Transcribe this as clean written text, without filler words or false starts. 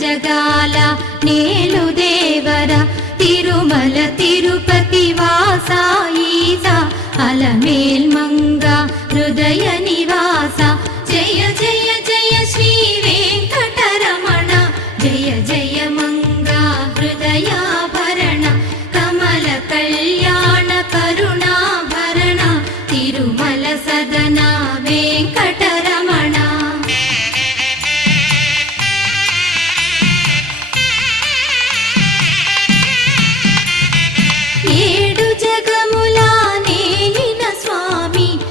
జగాల నేలు దేవర తిరుమల తిరుపతి వాసా ఈసా అలమేల్ మంగ హృదయ నివాస జయ జయ జయ శ్రీ వెంకటరమణ జయ జయ మంగ హృదయాభరణ కమల కళ్యాణ కరుణాభరణ తిరుమల సదన వెంకటరమణ